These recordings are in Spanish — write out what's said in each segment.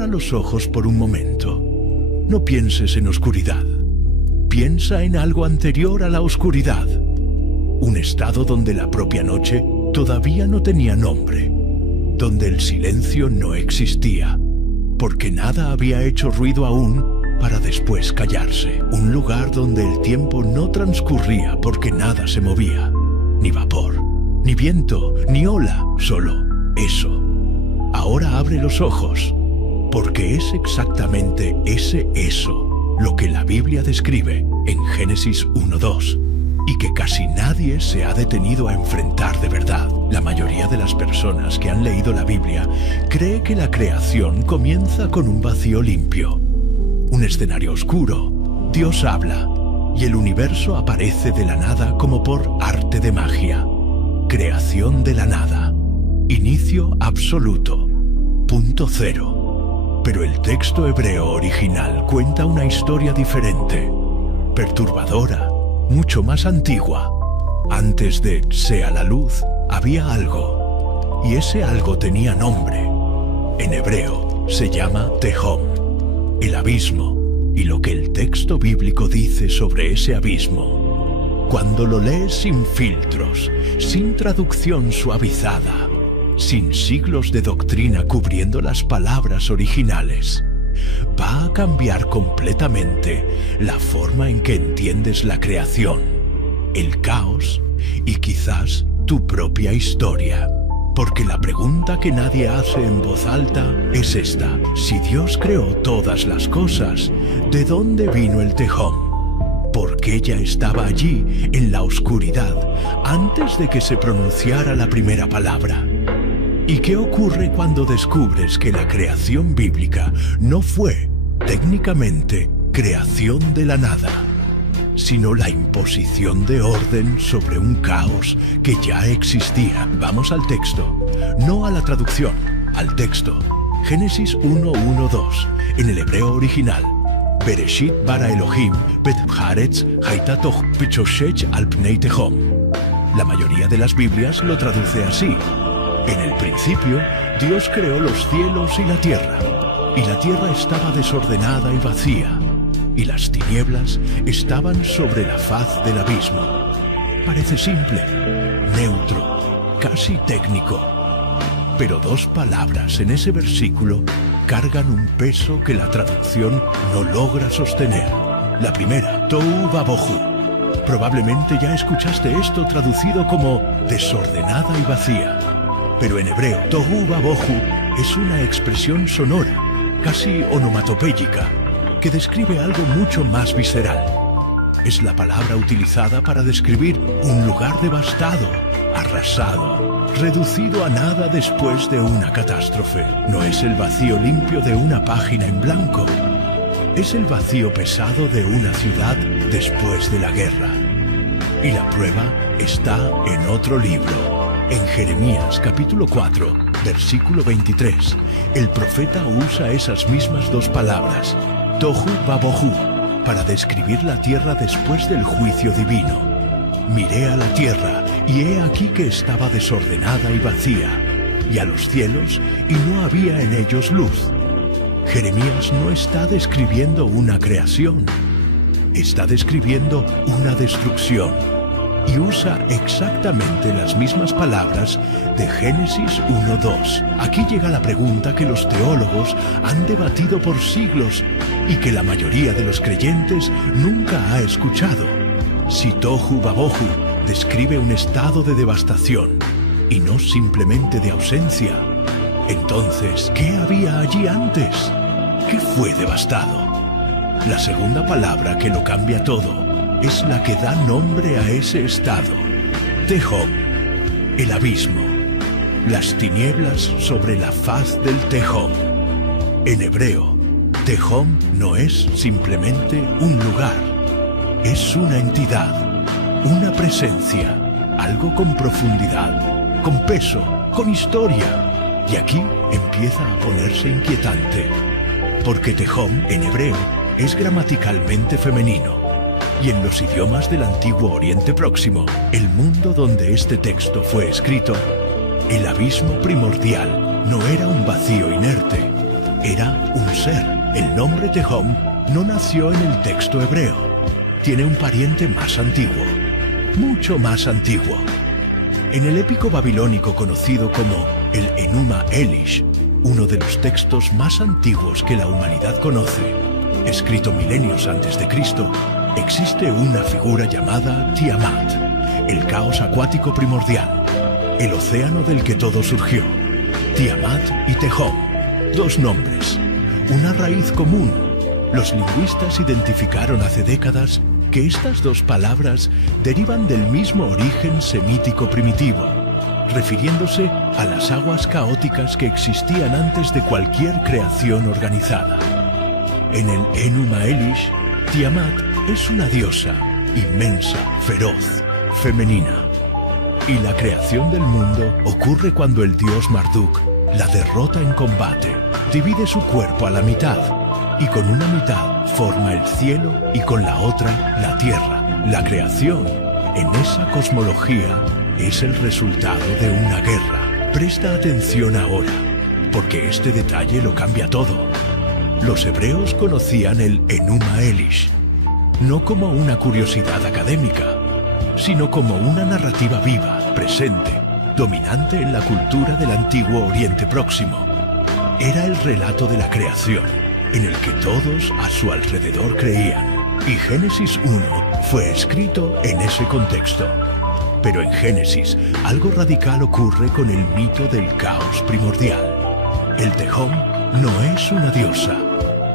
Cierra los ojos por un momento. No pienses en oscuridad. Piensa en algo anterior a la oscuridad. Un estado donde la propia noche todavía no tenía nombre. Donde el silencio no existía, porque nada había hecho ruido aún para después callarse. Un lugar donde el tiempo no transcurría porque nada se movía. Ni vapor, ni viento, ni ola, solo eso. Ahora abre los ojos, porque es exactamente ese eso lo que la Biblia describe en Génesis 1:2, y que casi nadie se ha detenido a enfrentar de verdad. La mayoría de las personas que han leído la Biblia cree que la creación comienza con un vacío limpio, un escenario oscuro. Dios habla y el universo aparece de la nada como por arte de magia. Creación de la nada. Inicio absoluto. Punto cero. Pero el texto hebreo original cuenta una historia diferente, perturbadora, mucho más antigua. Antes de sea la luz, había algo, y ese algo tenía nombre. En hebreo se llama Tehom, el abismo, y lo que el texto bíblico dice sobre ese abismo, cuando lo lees sin filtros, sin traducción suavizada, sin siglos de doctrina cubriendo las palabras originales, va a cambiar completamente la forma en que entiendes la creación, el caos y quizás tu propia historia. Porque la pregunta que nadie hace en voz alta es esta: si Dios creó todas las cosas, ¿de dónde vino el Tehom? ¿Por qué ya estaba allí, en la oscuridad, antes de que se pronunciara la primera palabra? ¿Y qué ocurre cuando descubres que la creación bíblica no fue, técnicamente, creación de la nada, sino la imposición de orden sobre un caos que ya existía? Vamos al texto, no a la traducción, al texto. Génesis 1:1-2, en el hebreo original. Bereshit bara Elohim bet haaretz hayta toch pichoshech al pnei tehom. La mayoría de las Biblias lo traduce así: en el principio, Dios creó los cielos y la tierra estaba desordenada y vacía, y las tinieblas estaban sobre la faz del abismo. Parece simple, neutro, casi técnico. Pero dos palabras en ese versículo cargan un peso que la traducción no logra sostener. La primera, tohu vabohu. Probablemente ya escuchaste esto traducido como desordenada y vacía. Pero en hebreo, tohu vabohu es una expresión sonora, casi onomatopéyica, que describe algo mucho más visceral. Es la palabra utilizada para describir un lugar devastado, arrasado, reducido a nada después de una catástrofe. No es el vacío limpio de una página en blanco. Es el vacío pesado de una ciudad después de la guerra. Y la prueba está en otro libro. En Jeremías capítulo 4, versículo 23, el profeta usa esas mismas dos palabras, tohu vabohu, para describir la tierra después del juicio divino. Miré a la tierra, y he aquí que estaba desordenada y vacía, y a los cielos, y no había en ellos luz. Jeremías no está describiendo una creación, está describiendo una destrucción, y usa exactamente las mismas palabras de Génesis 1:2. Aquí llega la pregunta que los teólogos han debatido por siglos y que la mayoría de los creyentes nunca ha escuchado. Si tohu vabohu describe un estado de devastación y no simplemente de ausencia, entonces, ¿qué había allí antes? ¿Qué fue devastado? La segunda palabra que lo cambia todo es la que da nombre a ese estado. Tehom, el abismo, las tinieblas sobre la faz del Tehom. En hebreo, Tehom no es simplemente un lugar, es una entidad, una presencia, algo con profundidad, con peso, con historia. Y aquí empieza a ponerse inquietante, porque Tehom en hebreo es gramaticalmente femenino. Y en los idiomas del antiguo Oriente Próximo, el mundo donde este texto fue escrito, el abismo primordial no era un vacío inerte, Era un ser. El nombre Tehom no nació en el texto hebreo. Tiene un pariente más antiguo, mucho más antiguo. En el épico babilónico conocido como el Enuma Elish, uno de los textos más antiguos que la humanidad conoce, escrito milenios antes de Cristo, existe una figura llamada Tiamat, el caos acuático primordial, el océano del que todo surgió. Tiamat y Tehom, dos nombres, una raíz común. Los lingüistas identificaron hace décadas que estas dos palabras derivan del mismo origen semítico primitivo, refiriéndose a las aguas caóticas que existían antes de cualquier creación organizada. En el Enuma Elish, Tiamat es una diosa, inmensa, feroz, femenina. Y la creación del mundo ocurre cuando el dios Marduk la derrota en combate, divide su cuerpo a la mitad, y con una mitad forma el cielo y con la otra la tierra. La creación, en esa cosmología, es el resultado de una guerra. Presta atención ahora, porque este detalle lo cambia todo. Los hebreos conocían el Enuma Elish, no como una curiosidad académica, sino como una narrativa viva, presente, dominante en la cultura del antiguo Oriente Próximo. Era el relato de la creación, en el que todos a su alrededor creían, y Génesis 1 fue escrito en ese contexto. Pero en Génesis, algo radical ocurre con el mito del caos primordial. El Tehom no es una diosa,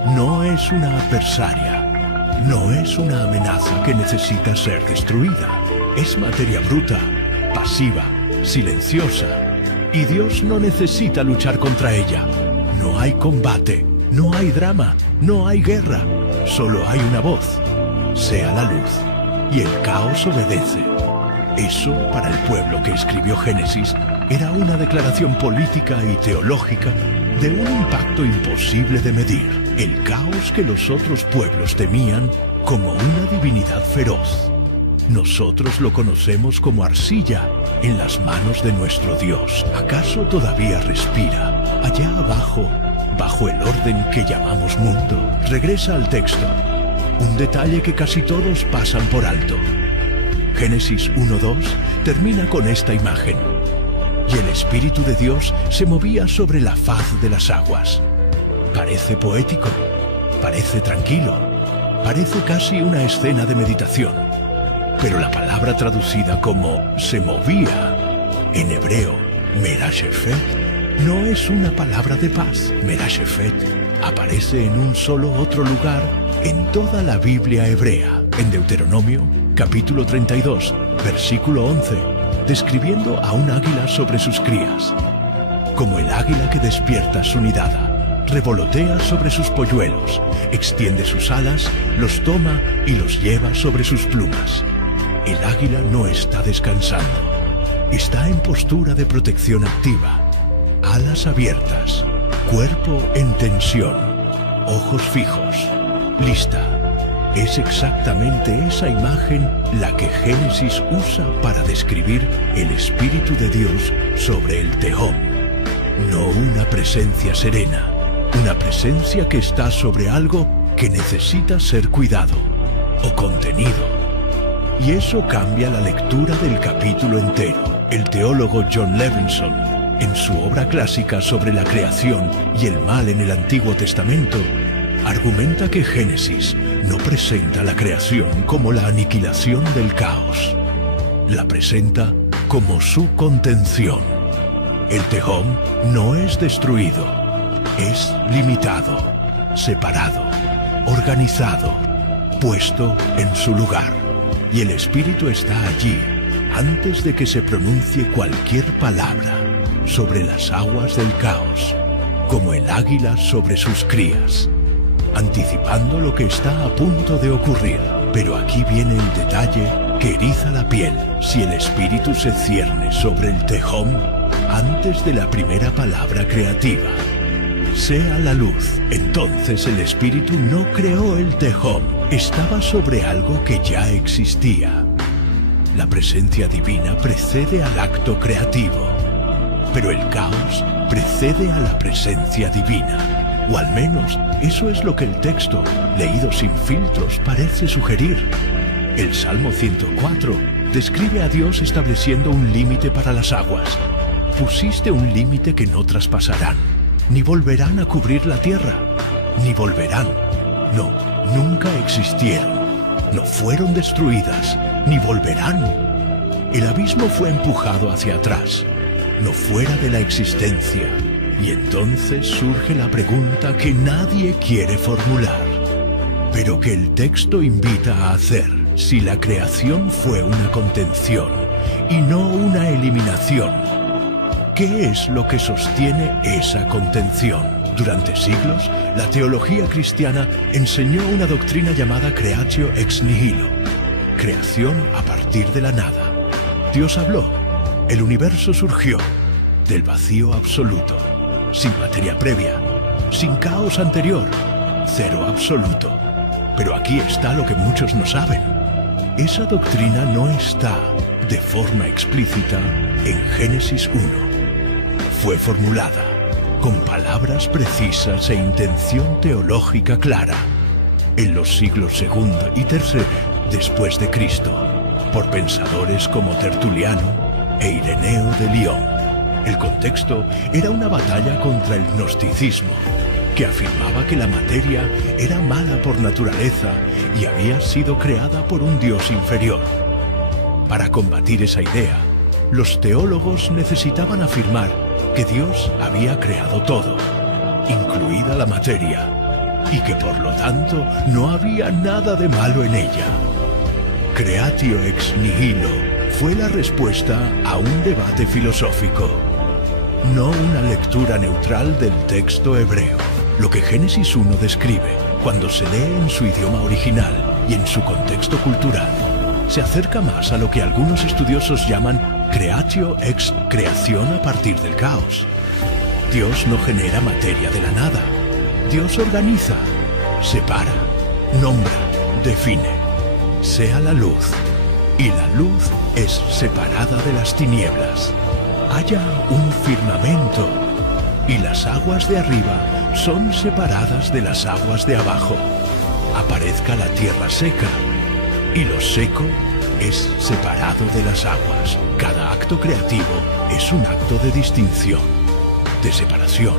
no es una adversaria, no es una amenaza que necesita ser destruida. Es materia bruta, pasiva, silenciosa, y Dios no necesita luchar contra ella. No hay combate, no hay drama, no hay guerra, solo hay una voz: sea la luz, y el caos obedece. Eso, para el pueblo que escribió Génesis, era una declaración política y teológica de un impacto imposible de medir. El caos que los otros pueblos temían como una divinidad feroz. Nosotros lo conocemos como arcilla en las manos de nuestro Dios. ¿Acaso todavía respira allá abajo, bajo el orden que llamamos mundo? Regresa al texto, un detalle que casi todos pasan por alto. Génesis 1:2 termina con esta imagen: y el Espíritu de Dios se movía sobre la faz de las aguas. Parece poético, parece tranquilo, parece casi una escena de meditación. Pero la palabra traducida como se movía, en hebreo, merashephet, no es una palabra de paz. Merashephet aparece en un solo otro lugar en toda la Biblia hebrea, en Deuteronomio, capítulo 32, versículo 11, describiendo a un águila sobre sus crías. Como el águila que despierta su nidada, revolotea sobre sus polluelos, extiende sus alas, los toma y los lleva sobre sus plumas. El águila no está descansando. Está en postura de protección activa. Alas abiertas, cuerpo en tensión, ojos fijos, lista. Es exactamente esa imagen la que Génesis usa para describir el Espíritu de Dios sobre el Tehom. No una presencia serena, una presencia que está sobre algo que necesita ser cuidado o contenido. Y eso cambia la lectura del capítulo entero. El teólogo John Levenson, en su obra clásica sobre la creación y el mal en el Antiguo Testamento, argumenta que Génesis no presenta la creación como la aniquilación del caos. La presenta como su contención. El Tehom no es destruido, es limitado, separado, organizado, puesto en su lugar. Y el Espíritu está allí antes de que se pronuncie cualquier palabra sobre las aguas del caos, como el águila sobre sus crías, anticipando lo que está a punto de ocurrir. Pero aquí viene el detalle que eriza la piel. Si el Espíritu se cierne sobre el Tehom antes de la primera palabra creativa, sea la luz, entonces el Espíritu no creó el Tehom, estaba sobre algo que ya existía. La presencia divina precede al acto creativo, pero el caos precede a la presencia divina. O al menos, eso es lo que el texto, leído sin filtros, parece sugerir. El Salmo 104 describe a Dios estableciendo un límite para las aguas. Pusiste un límite que no traspasarán, ni volverán a cubrir la tierra, ni volverán. No, nunca existieron, no fueron destruidas, ni volverán. El abismo fue empujado hacia atrás, no fuera de la existencia. Y entonces surge la pregunta que nadie quiere formular, pero que el texto invita a hacer. Si la creación fue una contención y no una eliminación, ¿qué es lo que sostiene esa contención? Durante siglos, la teología cristiana enseñó una doctrina llamada creatio ex nihilo, creación a partir de la nada. Dios habló, el universo surgió del vacío absoluto, sin materia previa, sin caos anterior, cero absoluto. Pero aquí está lo que muchos no saben. Esa doctrina no está, de forma explícita, en Génesis 1. Fue formulada, con palabras precisas e intención teológica clara, en los siglos II y III después de Cristo, por pensadores como Tertuliano e Ireneo de Lyon. El contexto era una batalla contra el gnosticismo, que afirmaba que la materia era mala por naturaleza y había sido creada por un Dios inferior. Para combatir esa idea, los teólogos necesitaban afirmar que Dios había creado todo, incluida la materia, y que por lo tanto no había nada de malo en ella. Creatio ex nihilo fue la respuesta a un debate filosófico, no una lectura neutral del texto hebreo. Lo que Génesis 1 describe, cuando se lee en su idioma original y en su contexto cultural, se acerca más a lo que algunos estudiosos llaman creatio ex creación a partir del caos. Dios no genera materia de la nada. Dios organiza, separa, nombra, define. Sea la luz, y la luz es separada de las tinieblas. Haya un firmamento, y las aguas de arriba son separadas de las aguas de abajo. Aparezca la tierra seca, y lo seco es separado de las aguas. Cada acto creativo es un acto de distinción, de separación,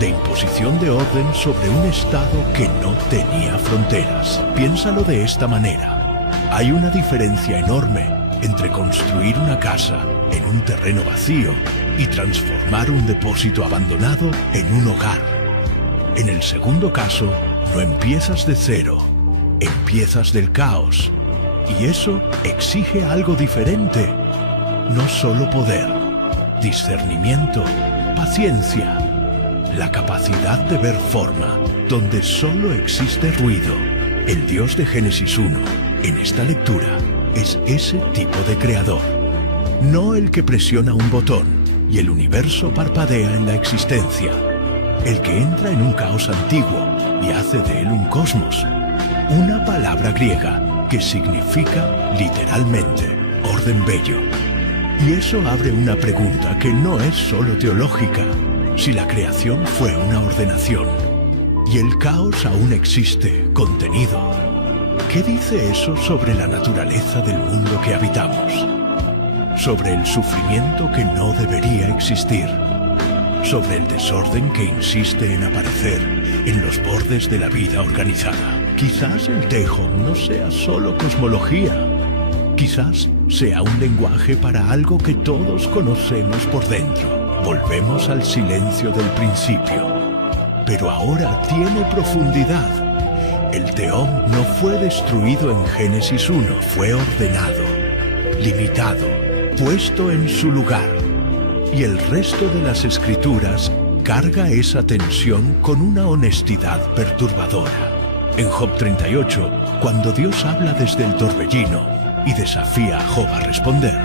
de imposición de orden sobre un estado que no tenía fronteras. Piénsalo de esta manera. Hay una diferencia enorme entre construir una casa en un terreno vacío y transformar un depósito abandonado en un hogar. En el segundo caso, no empiezas de cero, empiezas del caos. Y eso exige algo diferente. No solo poder, discernimiento, paciencia, la capacidad de ver forma donde solo existe ruido. El Dios de Génesis 1, en esta lectura, es ese tipo de creador. No el que presiona un botón y el universo parpadea en la existencia. El que entra en un caos antiguo y hace de él un cosmos. Una palabra griega que significa literalmente orden bello. Y eso abre una pregunta que no es solo teológica. Si la creación fue una ordenación y el caos aún existe, contenido, ¿qué dice eso sobre la naturaleza del mundo que habitamos? Sobre el sufrimiento que no debería existir, sobre el desorden que insiste en aparecer en los bordes de la vida organizada. Quizás el tejo no sea solo cosmología, quizás sea un lenguaje para algo que todos conocemos por dentro. Volvemos al silencio del principio, pero ahora tiene profundidad. El Teom no fue destruido en Génesis 1, fue ordenado, limitado, puesto en su lugar. Y el resto de las escrituras carga esa tensión con una honestidad perturbadora. En Job 38, cuando Dios habla desde el torbellino y desafía a Job a responder,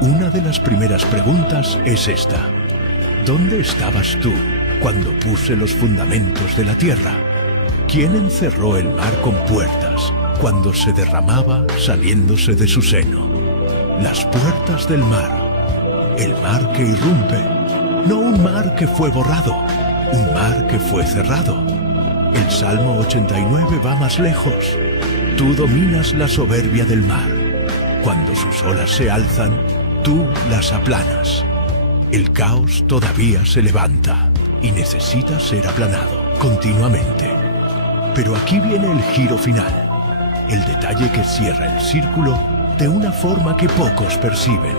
una de las primeras preguntas es esta: ¿dónde estabas tú cuando puse los fundamentos de la tierra? ¿Quién encerró el mar con puertas cuando se derramaba saliéndose de su seno? Las puertas del mar, el mar que irrumpe, no un mar que fue borrado, un mar que fue cerrado. El Salmo 89 va más lejos. Tú dominas la soberbia del mar. Cuando sus olas se alzan, tú las aplanas. El caos todavía se levanta y necesita ser aplanado continuamente. Pero aquí viene el giro final, el detalle que cierra el círculo de una forma que pocos perciben.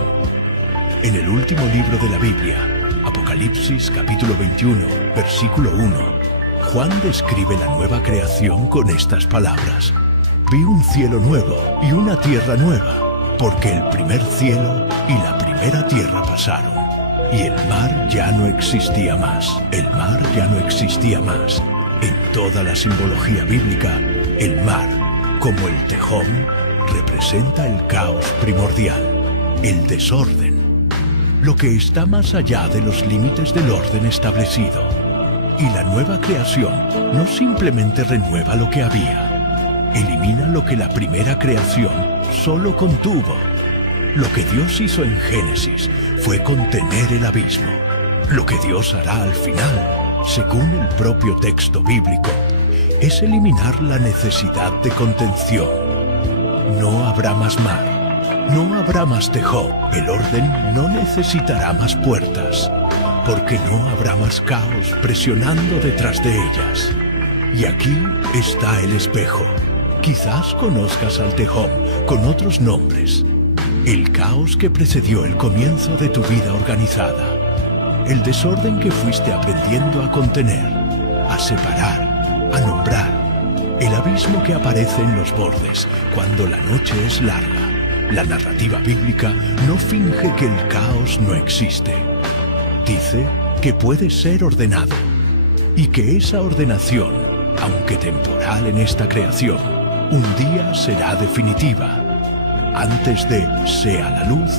En el último libro de la Biblia, Apocalipsis capítulo 21, versículo 1, Juan describe la nueva creación con estas palabras: vi un cielo nuevo y una tierra nueva, porque el primer cielo y la primera tierra pasaron, y el mar ya no existía más. El mar ya no existía más. En toda la simbología bíblica, el mar, como el tejón, representa el caos primordial, el desorden, lo que está más allá de los límites del orden establecido. Y la nueva creación no simplemente renueva lo que había, elimina lo que la primera creación solo contuvo. Lo que Dios hizo en Génesis fue contener el abismo. Lo que Dios hará al final, según el propio texto bíblico, es eliminar la necesidad de contención. No habrá más mar, no habrá más tejón. El orden no necesitará más puertas, porque no habrá más caos presionando detrás de ellas. Y aquí está el espejo. Quizás conozcas al tejón con otros nombres. El caos que precedió el comienzo de tu vida organizada. El desorden que fuiste aprendiendo a contener, a separar, a nombrar. El abismo que aparece en los bordes cuando la noche es larga. La narrativa bíblica no finge que el caos no existe. Dice que puede ser ordenado y que esa ordenación, aunque temporal en esta creación, un día será definitiva. Antes de sea la luz,